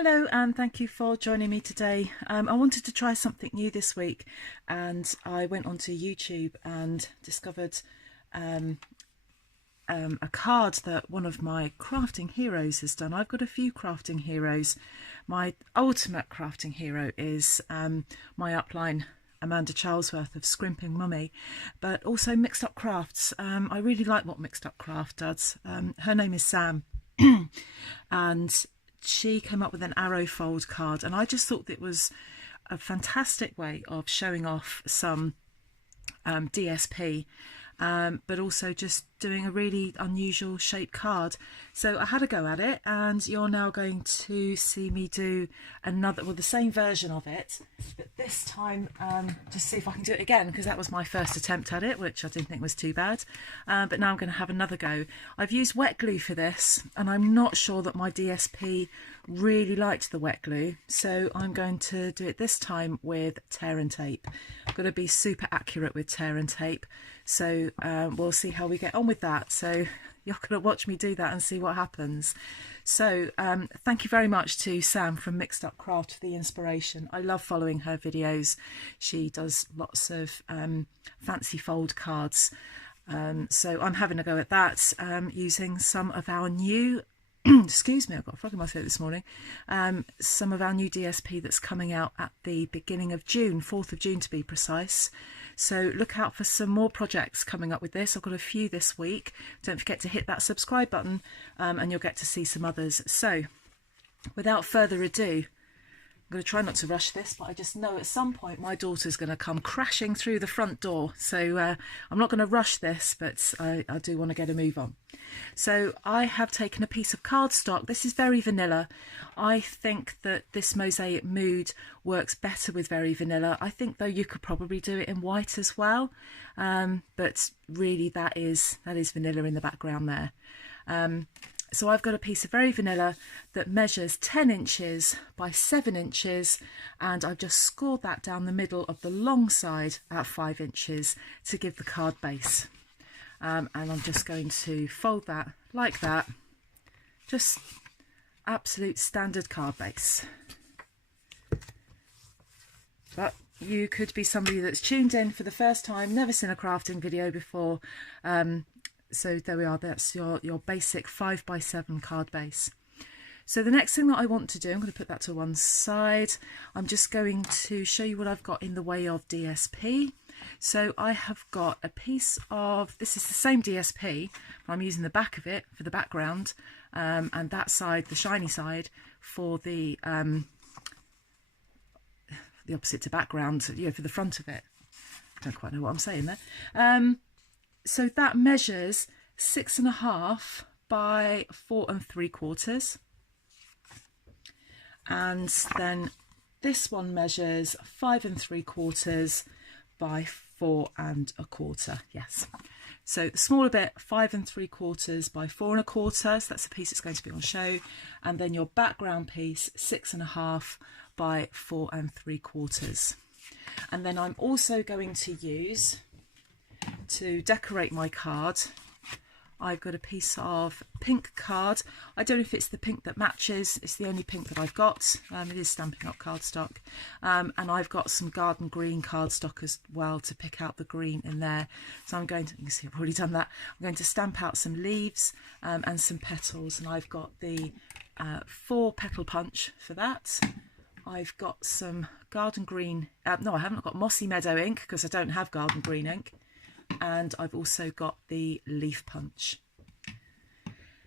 Hello and thank you for joining me today. I wanted to try something new this week, and I went onto YouTube and discovered a card that one of my crafting heroes has done. I've got a few crafting heroes. My ultimate crafting hero is my upline Amanda Charlesworth of Scrimping Mummy, but also Mixed Up Crafts. I really like what Mixed Up Craft does. Her name is Sam and she came up with an arrow fold card, and I just thought it was a fantastic way of showing off some DSP, but also just doing a really unusual shaped card. So I had a go at it, and you're now going to see me do another, well, the same version of it, but this time just see if I can do it again, because that was my first attempt at it, which I didn't think was too bad. But now I'm going to have another go. I've used wet glue for this, and I'm not sure that my DSP really liked the wet glue, so I'm going to do it this time with tear and tape. I've got to be super accurate with tear and tape, so we'll see how we get on with that. So you're going to watch me do that and see what happens. So thank you very much to Sam from Mixed Up Craft for the inspiration. I love following her videos. She does lots of fancy fold cards, so I'm having a go at that using some of our new excuse me, I've got a frog in my throat this morning. Some of our new DSP that's coming out at the beginning of June, 4th of June to be precise. So look out for some more projects coming up with this. I've got a few this week. Don't forget to hit that subscribe button and you'll get to see some others. So without further ado, I'm going to try not to rush this, but I just know at some point my daughter's going to come crashing through the front door. So I'm not going to rush this, but I do want to get a move on. So I have taken a piece of cardstock. This is very vanilla. I think that this Mosaic Mood works better with very vanilla. I think though you could probably do it in white as well, but really that is vanilla in the background there. So I've got a piece of very vanilla that measures 10 inches by 7 inches, and I've just scored that down the middle of the long side at 5 inches to give the card base. And I'm just going to fold that like that, just absolute standard card base. But you could be somebody that's tuned in for the first time, never seen a crafting video before. So there we are, that's your basic 5x7 card base. So the next thing that I want to do, I'm going to put that to one side. I'm just going to show you what I've got in the way of DSP. So I have got a piece of, this is the same DSP, but I'm using the back of it for the background, and that side, the shiny side, for the opposite to background, you know, for the front of it. I don't quite know what I'm saying there. So that measures 6.5 by 4 3/4, and then this one measures 5 3/4 by 4 1/4. Yes, so the smaller bit, 5 3/4 by 4 1/4, so that's the piece that's going to be on show, and then your background piece 6.5 by 4 3/4. And then I'm also going to use, to decorate my card, I've got a piece of pink card. I don't know if it's the pink that matches, it's the only pink that I've got. It is Stampin' Up cardstock, and I've got some garden green cardstock as well to pick out the green in there. So I'm going to, you can see I've already done that, I'm going to stamp out some leaves and some petals, and I've got the 4 petal punch for that. I've got some garden green, no, I haven't got Mossy Meadow ink because I don't have garden green ink. And I've also got the leaf punch.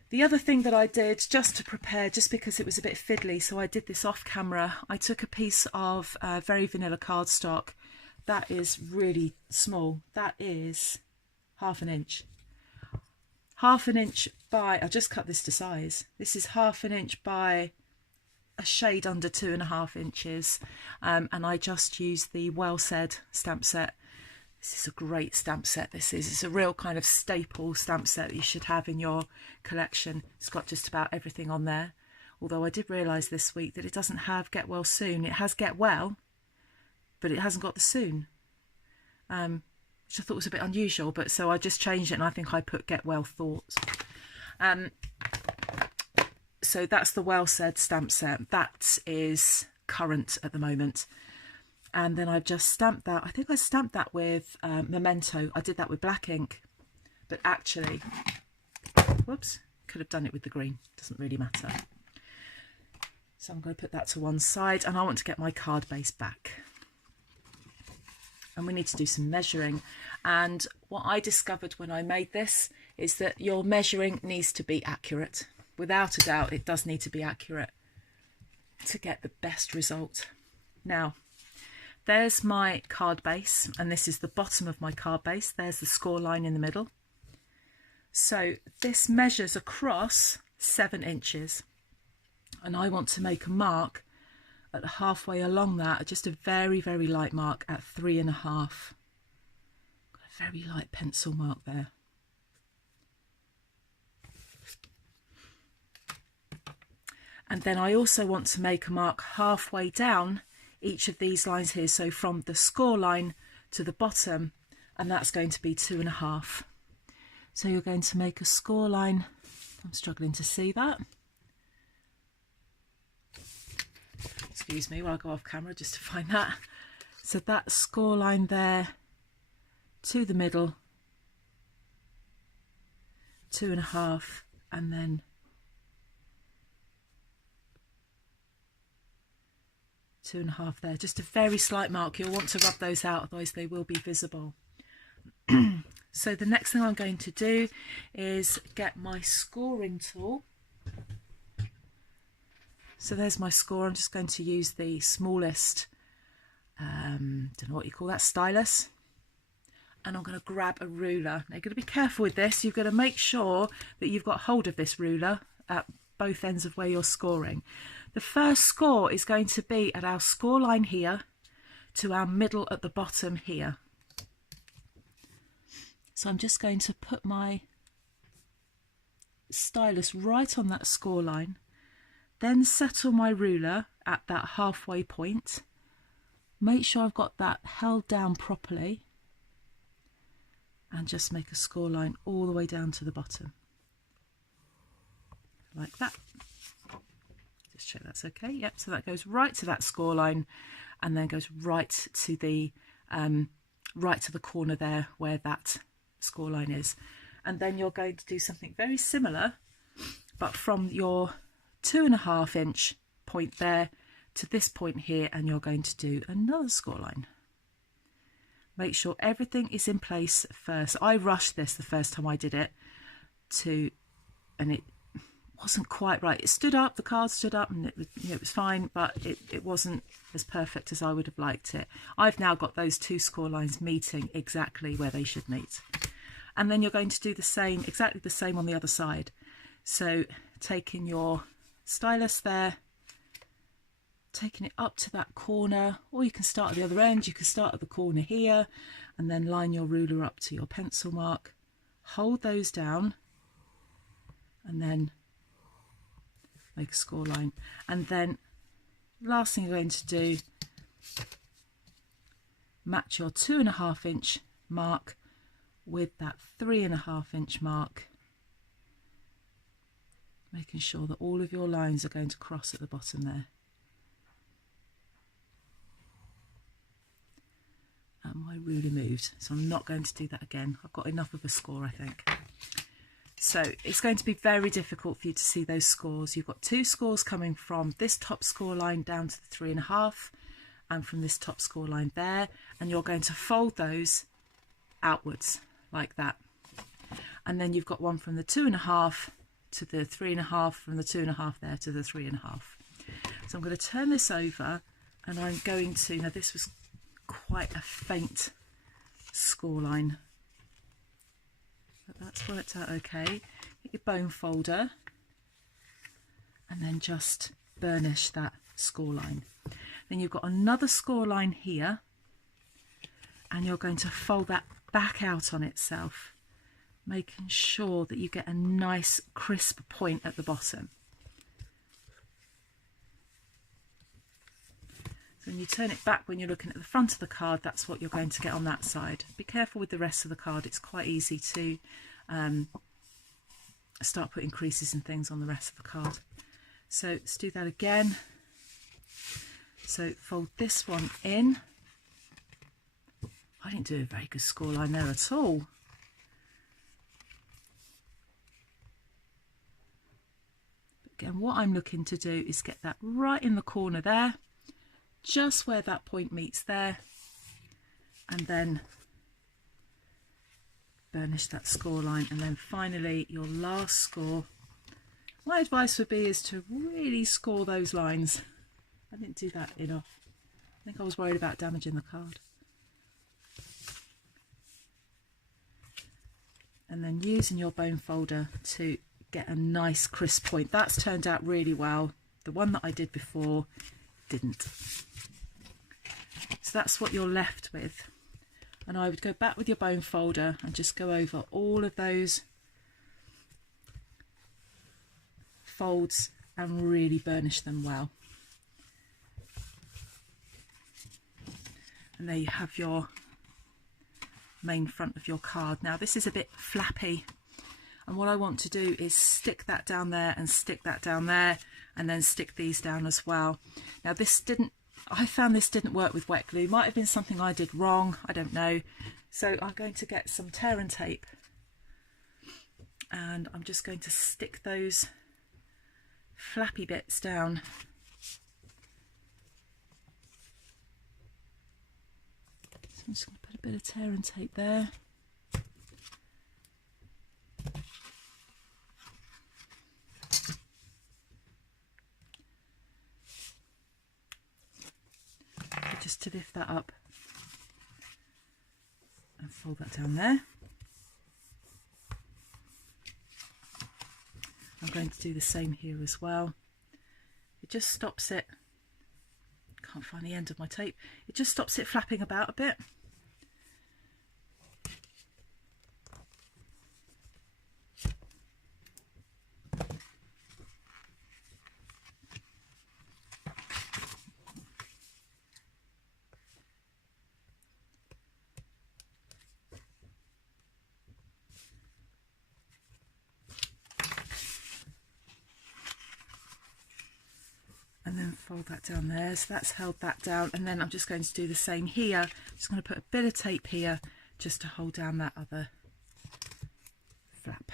The other thing that I did just to prepare, just because it was a bit fiddly, so I did this off camera, I took a piece of very vanilla cardstock that is really small. That is 1/2 inch. 1/2 inch by, I'll just cut this to size. This is 1/2 inch by a shade under 2.5 inches. And I just used the Well Said stamp set. This is a great stamp set, this is. It's a real kind of staple stamp set that you should have in your collection. It's got just about everything on there. Although I did realise this week that it doesn't have Get Well Soon. It has Get Well, but it hasn't got the soon. Which I thought was a bit unusual, but so I just changed it, and I think I put Get Well Thoughts. so that's the Well Said stamp set. That is current at the moment. And then I've just stamped that. I think I stamped that with Memento. I did that with black ink, but actually, whoops, could have done it with the green. Doesn't really matter. So I'm going to put that to one side, and I want to get my card base back. And we need to do some measuring. And what I discovered when I made this is that your measuring needs to be accurate. Without a doubt, it does need to be accurate to get the best result. Now, there's my card base, and this is the bottom of my card base. There's the score line in the middle. So this measures across 7 inches. And I want to make a mark at halfway along that, just a very, very light mark at 3.5. Got a very light pencil mark there. And then I also want to make a mark halfway down each of these lines here. So from the score line to the bottom, and that's going to be 2.5. So you're going to make a score line. I'm struggling to see that. Excuse me while I go off camera just to find that. So that score line there to the middle, 2.5, and then 2.5 there. Just a very slight mark. You'll want to rub those out, otherwise they will be visible. So the next thing I'm going to do is get my scoring tool. So there's my score. I'm just going to use the smallest, don't know what you call that, stylus. And I'm going to grab a ruler. Now you've got to be careful with this. You've got to make sure that you've got hold of this ruler at both ends of where you're scoring. The first score is going to be at our score line here to our middle at the bottom here. So I'm just going to put my stylus right on that score line. Then settle my ruler at that halfway point. Make sure I've got that held down properly. And just make a score line all the way down to the bottom. Like that. Just check that's okay. Yep, so that goes right to that score line and then goes right to the corner there where that score line is. And then you're going to do something very similar, but from your 2.5 inch point there to this point here, and you're going to do another score line. Make sure everything is in place first. I rushed this the first time I did it and it wasn't quite right. It stood up, the card stood up, and it was fine, but it wasn't as perfect as I would have liked it. I've now got those two score lines meeting exactly where they should meet. And then you're going to do the same, exactly the same on the other side. So taking your stylus there, taking it up to that corner, or you can start at the other end. You can start at the corner here and then line your ruler up to your pencil mark, hold those down, and then make a score line. And then last thing you're going to do, match your 2.5 inch mark with that 3.5 inch mark, making sure that all of your lines are going to cross at the bottom there. And my ruler moved, so I'm not going to do that again. I've got enough of a score, I think. So it's going to be very difficult for you to see those scores. You've got two scores coming from this top score line down to the 3.5 and from this top score line there, and you're going to fold those outwards like that. And then you've got one from the 2.5 to the 3.5, from the 2.5 there to the 3.5. So I'm going to turn this over, and I'm going to, now this was quite a faint score line, but that's worked out okay. Get your bone folder and then just burnish that score line. Then you've got another score line here, and you're going to fold that back out on itself, making sure that you get a nice crisp point at the bottom. So when you turn it back, when you're looking at the front of the card, that's what you're going to get on that side. Be careful with the rest of the card. It's quite easy to start putting creases and things on the rest of the card. So let's do that again. So fold this one in. I didn't do a very good score line there at all. But again, what I'm looking to do is get that right in the corner there, just where that point meets there, and then burnish that score line. And then finally your last score. My advice would be is to really score those lines. I didn't do that enough. I think I was worried about damaging the card. And then using your bone folder to get a nice crisp point. That's turned out really well. The one that I did before didn't. So that's what you're left with. And I would go back with your bone folder and just go over all of those folds and really burnish them well. And there you have your main front of your card. Now this is a bit flappy, and what I want to do is stick that down there and stick that down there, and then stick these down as well. Now I found this didn't work with wet glue. Might have been something I did wrong, I don't know. So I'm going to get some tear and tape, and I'm just going to stick those flappy bits down. So I'm just going to put a bit of tear and tape there. Just to lift that up and fold that down there. I'm going to do the same here as well. It just stops it, can't find the end of my tape, it just stops it flapping about a bit. And then fold that down there, so that's held that down. And then I'm just going to do the same here. Just going to put a bit of tape here just to hold down that other flap.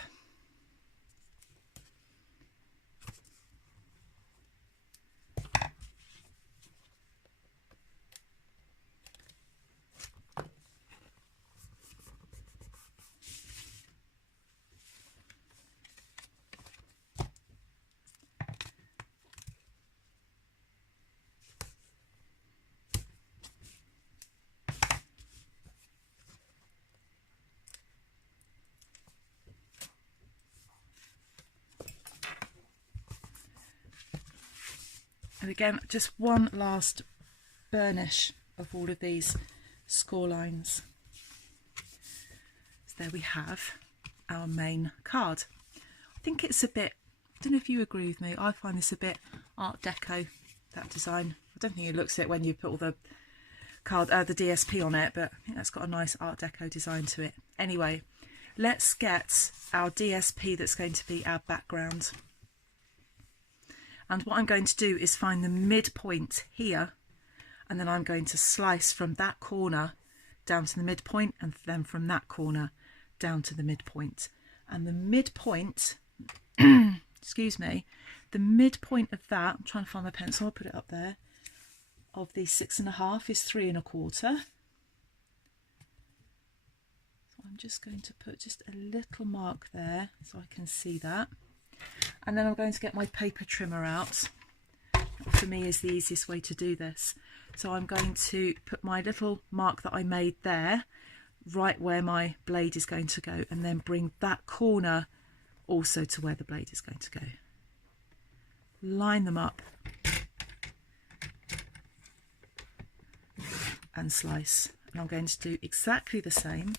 And again, just one last burnish of all of these score lines. So there we have our main card. I think it's a bit, I don't know if you agree with me, I find this a bit Art Deco, that design. I don't think it looks it when you put all the card, the DSP on it, but I think that's got a nice Art Deco design to it. Anyway, let's get our DSP that's going to be our background. And what I'm going to do is find the midpoint here, and then I'm going to slice from that corner down to the midpoint, and then from that corner down to the midpoint. And the midpoint, excuse me, the midpoint of that, I'm trying to find my pencil, I'll put it up there, of the 6.5 is 3 1/4. So I'm just going to put just a little mark there so I can see that. And then I'm going to get my paper trimmer out. For me is the easiest way to do this. So I'm going to put my little mark that I made there right where my blade is going to go, and then bring that corner also to where the blade is going to go. Line them up and slice. And I'm going to do exactly the same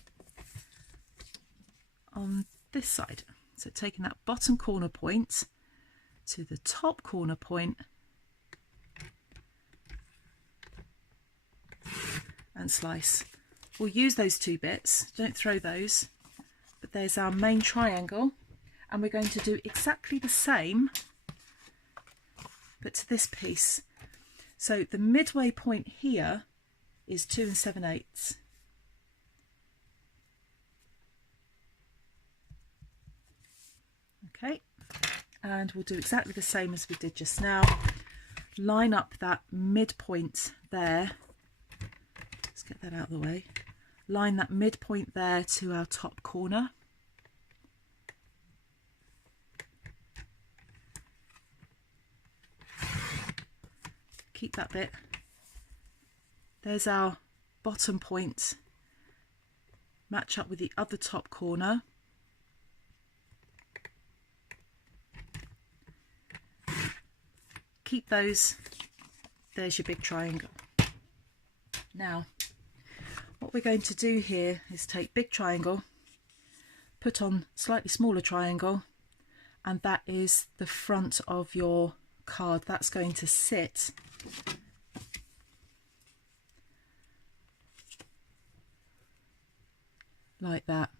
on this side. So taking that bottom corner point to the top corner point and slice. We'll use those two bits, don't throw those, but there's our main triangle, and we're going to do exactly the same but to this piece. So the midway point here is 2 7/8. Okay, and we'll do exactly the same as we did just now. Line up that midpoint there. Let's get that out of the way. Line that midpoint there to our top corner. Keep that bit. There's our bottom point. Match up with the other top corner. Keep those. There's your big triangle. Now, what we're going to do here is take big triangle, put on slightly smaller triangle, and that is the front of your card. That's going to sit like that.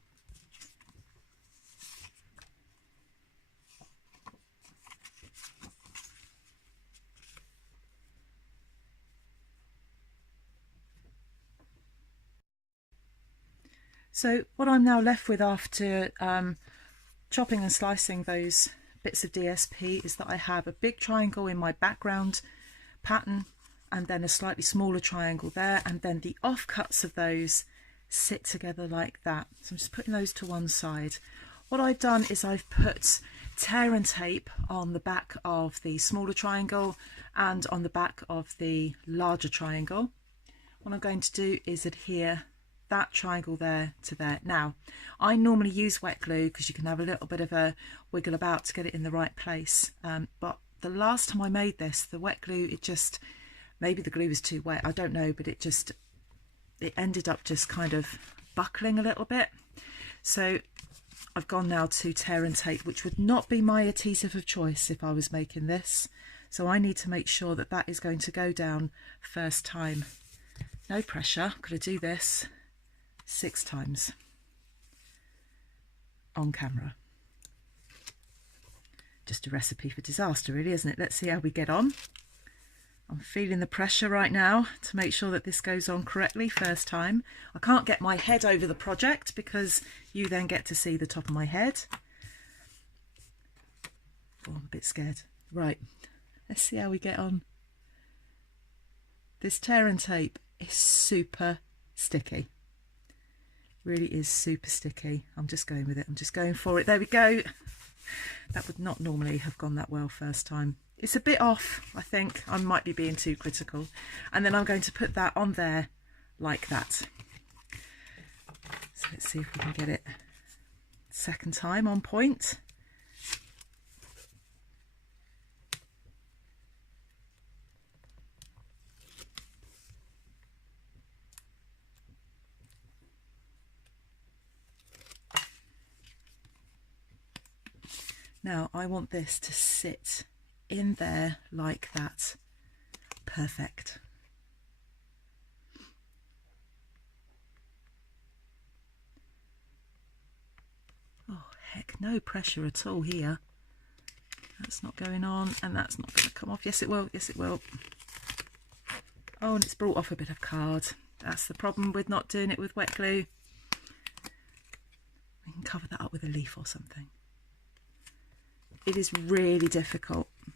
So what I'm now left with after chopping and slicing those bits of DSP is that I have a big triangle in my background pattern and then a slightly smaller triangle there, and then the offcuts of those sit together like that. So I'm just putting those to one side. What I've done is I've put tear and tape on the back of the smaller triangle and on the back of the larger triangle. What I'm going to do is adhere that triangle there to there. Now, I normally use wet glue because you can have a little bit of a wiggle about to get it in the right place. But the last time I made this, the wet glue, it just, maybe the glue was too wet, I don't know, but it ended up just kind of buckling a little bit. So I've gone now to tear and tape, which would not be my adhesive of choice if I was making this. So I need to make sure that that is going to go down first time. No pressure, I'm going to do this 6 times on camera. Just a recipe for disaster, really, isn't it? Let's see how we get on. I'm feeling the pressure right now to make sure that this goes on correctly first time. I can't get my head over the project because you then get to see the top of my head. Oh, I'm a bit scared. Right, let's see how we get on. This tear and tape is super sticky. Really is super sticky. I'm just going with it. I'm just going for it. There we go. That would not normally have gone that well first time. It's a bit off, I think. I might be being too critical. And then I'm going to put that on there like that. So let's see if we can get it second time on point. Now I want this to sit in there like that. Perfect. Oh heck, no pressure at all here. That's not going on and that's not going to come off. Yes it will, yes it will. Oh, and it's brought off a bit of card. That's the problem with not doing it with wet glue. We can cover that up with a leaf or something. It is really difficult. I'm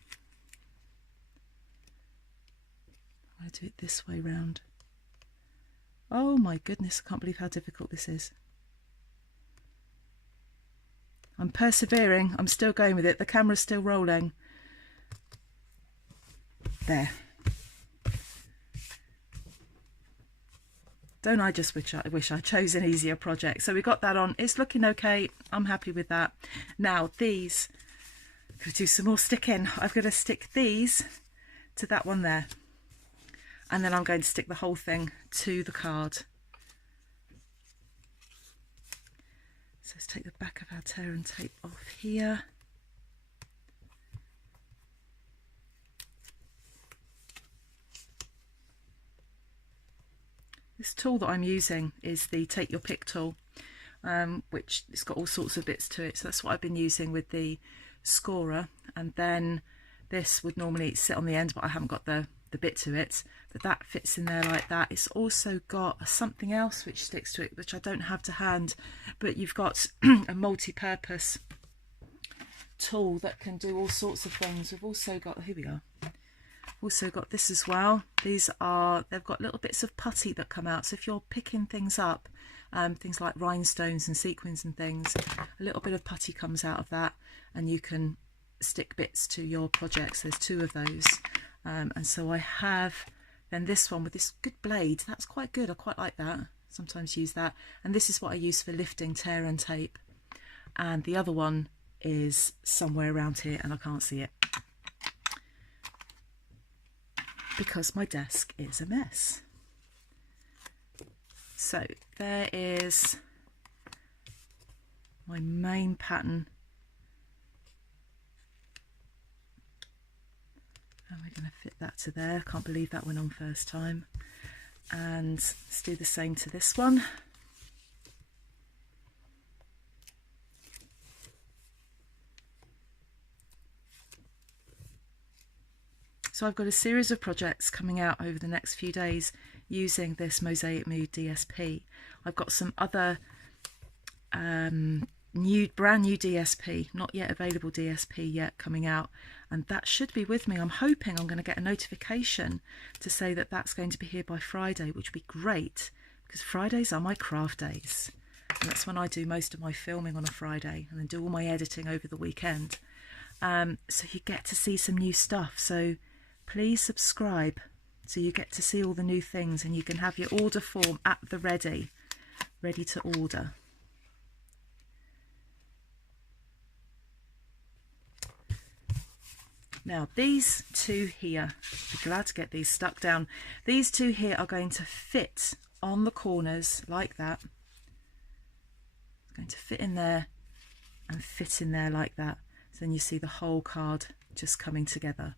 going to do it this way round. Oh my goodness, I can't believe how difficult this is. I'm persevering, I'm still going with it. The camera's still rolling. There. Don't I just wish I chose an easier project. So we got that on. It's looking okay. I'm happy with that. Now these, I'm going to do some more sticking. I've got to stick these to that one there. And then I'm going to stick the whole thing to the card. So let's take the back of our tear and tape off here. This tool that I'm using is the Take Your Pick tool, which it's got all sorts of bits to it. So that's what I've been using with the scorer. And then this would normally sit on the end, but I haven't got the bit to it, but that fits in there like that. It's also got something else which sticks to it, which I don't have to hand, but you've got a multi-purpose tool that can do all sorts of things. We've also got, here we are, also got this as well. These are, they've got little bits of putty that come out, so if you're picking things up, things like rhinestones and sequins and things, a little bit of putty comes out of that, and you can stick bits to your projects. There's 2 of those. And so I have then this one with this good blade. That's quite good. I quite like that. Sometimes use that. And this is what I use for lifting tear and tape. And the other one is somewhere around here and I can't see it because my desk is a mess. So there is my main pattern. And we're going to fit that to there. Can't believe that went on first time. And let's do the same to this one. So I've got a series of projects coming out over the next few days using this Mosaic Mood DSP. I've got some other brand new DSP, not yet available DSP yet, coming out, and that should be with me. I'm hoping I'm going to get a notification to say that that's going to be here by Friday, which would be great because Fridays are my craft days, and that's when I do most of my filming on a Friday and then do all my editing over the weekend. So you get to see some new stuff, so please subscribe so you get to see all the new things, and you can have your order form at the ready to order. Now these 2 here, I'll be glad to get these stuck down. These 2 here are going to fit on the corners like that. It's going to fit in there and fit in there like that. So then you see the whole card just coming together.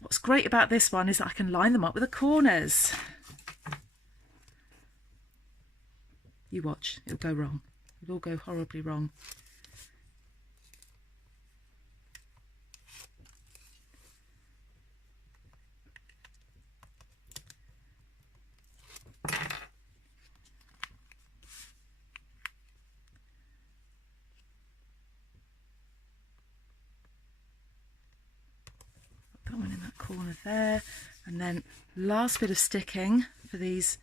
What's great about this one is that I can line them up with the corners. You watch, it'll go wrong. It'll all go horribly wrong. That one in that corner there, and then last bit of sticking for these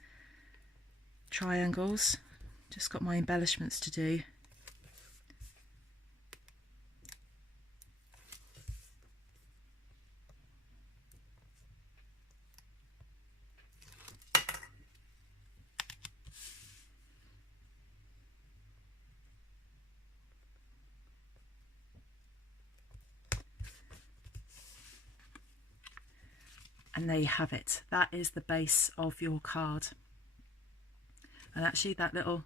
triangles. Just got my embellishments to do. And there you have it. That is the base of your card. And actually that little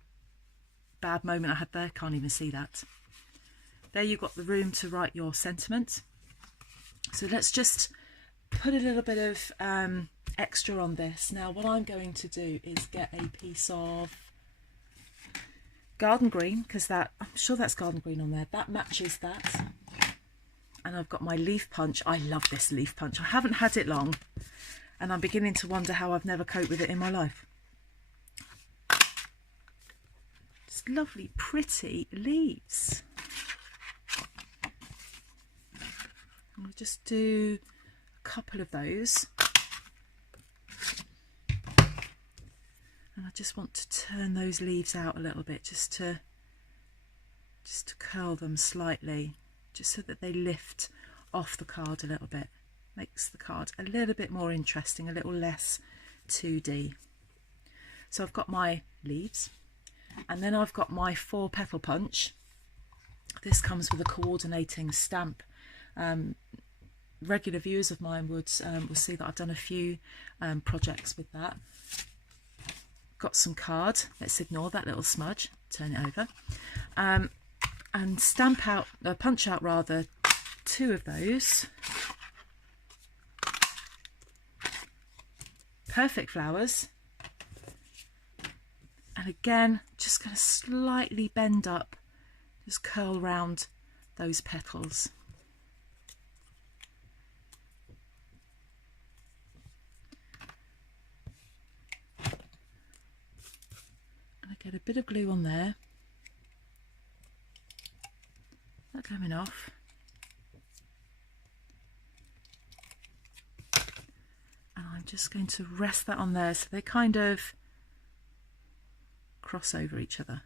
bad moment I had there, can't even see that. There you've got the room to write your sentiment. So let's just put a little bit of extra on this. Now what I'm going to do is get a piece of garden green, because that, I'm sure that's garden green on there. That matches that. And I've got my leaf punch. I love this leaf punch. I haven't had it long and I'm beginning to wonder how I've never coped with it in my life. Just lovely, pretty leaves. I'll just do a couple of those. And I just want to turn those leaves out a little bit, just to curl them slightly, just so that they lift off the card a little bit. Makes the card a little bit more interesting, a little less 2D. So I've got my leaves, and then I've got my 4 petal punch. This comes with a coordinating stamp. Regular viewers of mine will see that I've done a few projects with that. Got some card. Let's ignore that little smudge. Turn it over. And stamp out, punch out rather, 2 of those. Perfect flowers. And again, just going to slightly bend up, just curl round those petals. get a bit of glue on there, that coming off, and I'm just going to rest that on there so they kind of cross over each other.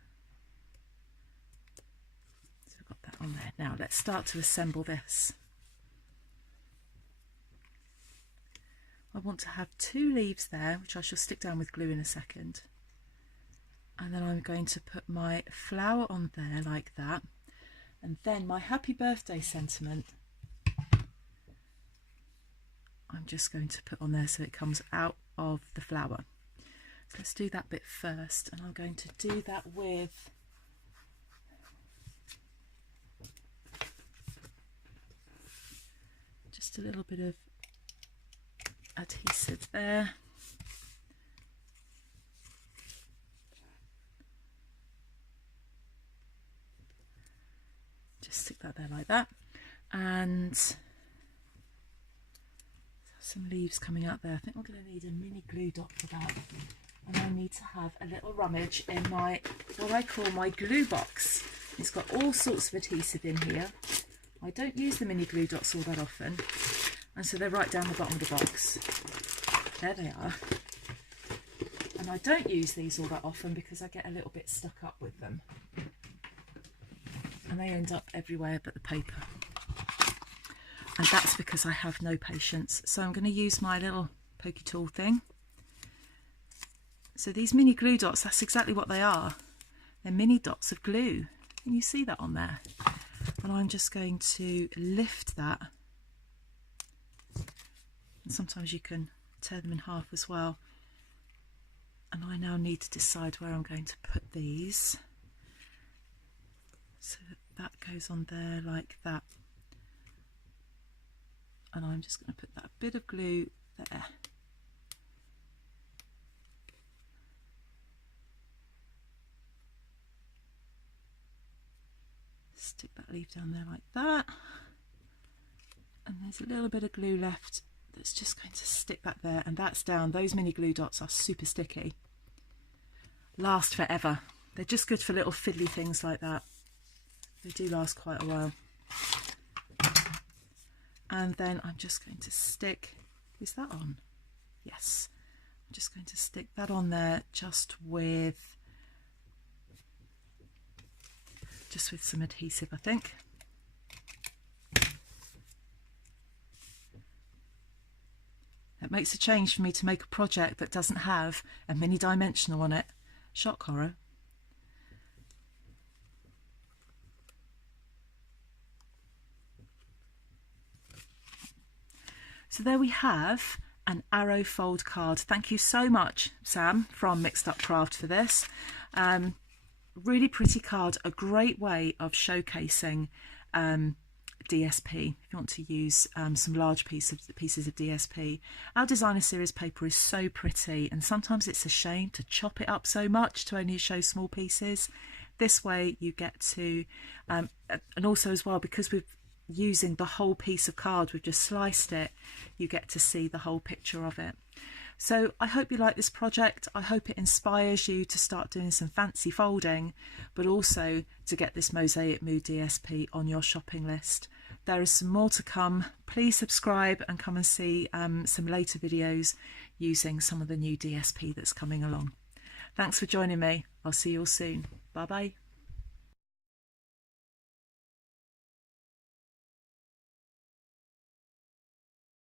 So we've got that on there. Now let's start to assemble this. I want to have 2 leaves there, which I shall stick down with glue in a second. And then I'm going to put my flower on there like that. And then my happy birthday sentiment, I'm just going to put on there so it comes out of the flower. So let's do that bit first. And I'm going to do that with just a little bit of adhesive there. Just stick that there like that, and some leaves coming out there. I think we're going to need a mini glue dot for that, and I need to have a little rummage in my, what I call my glue box. It's got all sorts of adhesive in here. I don't use the mini glue dots all that often, and so they're right down the bottom of the box. There they are. And I don't use these all that often because I get a little bit stuck up with them, and they end up everywhere but the paper, and that's because I have no patience. So I'm going to use my little pokey tool thing. So these mini glue dots, that's exactly what they are. They're mini dots of glue. Can you see that on there? And I'm just going to lift that, and sometimes you can tear them in half as well. And I now need to decide where I'm going to put these. So that goes on there like that. And I'm just going to put that bit of glue there. Stick that leaf down there like that. And there's a little bit of glue left that's just going to stick that there, and that's down. Those mini glue dots are super sticky. Last forever. They're just good for little fiddly things like that. They do last quite a while. And then I'm just going to stick, is that on? Yes. I'm just going to stick that on there just with some adhesive, I think. It makes a change for me to make a project that doesn't have a mini dimensional on it. Shock horror. So there we have an arrow fold card. Thank you so much, Sam from Mixed Up Craft, for this. Really pretty card, a great way of showcasing DSP if you want to use some large pieces of DSP. Our designer series paper is so pretty, and sometimes it's a shame to chop it up so much to only show small pieces. This way you get to, and also as well, because we're using the whole piece of card, we've just sliced it, you get to see the whole picture of it. So I hope you like this project. I hope it inspires you to start doing some fancy folding, but also to get this Mosaic Mood DSP on your shopping list. There is some more to come. Please subscribe and come and see some later videos using some of the new DSP that's coming along. Thanks for joining me. I'll see you all soon. Bye bye.